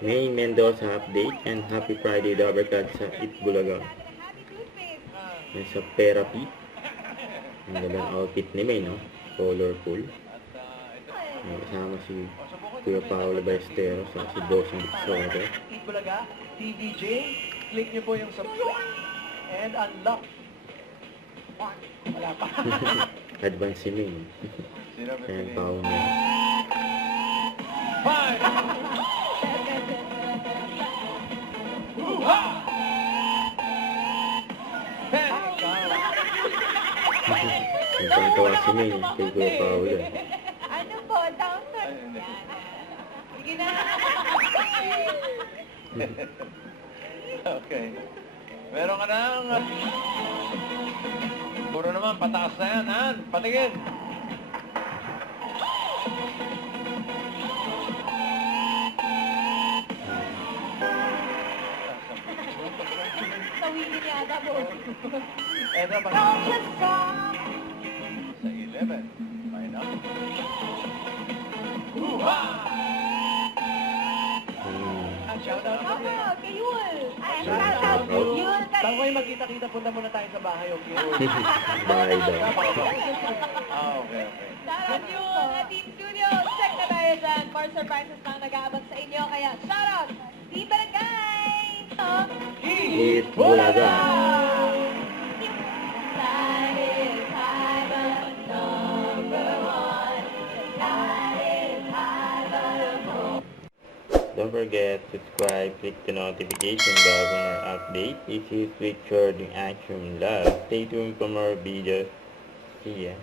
May Mendoza update and Happy Friday Dabarkad sa Itbulaga. Yan sa therapy. Ang ganda ng outfit ni May, no? Colorful. May kasama si Kuya Paolo Ballesteros at si Dosing Bitsoto. Itbulaga, TVJ, click nyo po yung subscribe and unlock. Wala pa. Advance si May. Kaya ang pao niya. Five! Nagpangtawa si May kay Kuya Paolo. Ano po? Downtown. Sige na. Okay. Meron ka ng... Puro naman, pataas na yan, Han. Patingin. Tawigin yata po. Eto, pag... Sa 11. Line up. Shout out to you. Kay Yul. Ay, Shout shout out out. to Yul. Bago kayo magkita-kita, punta muna tayo sa bahay, okay? Bahay daw. Okay. Shout out Yul. Team Studio. Check na tayo dyan. For surprises pang nag-aabot sa inyo. Kaya shout out. Team Barangay. Itbulaga. Don't forget to subscribe, click the notification bell for more updates. This is with Trending Action Love. Stay tuned for more videos. See ya.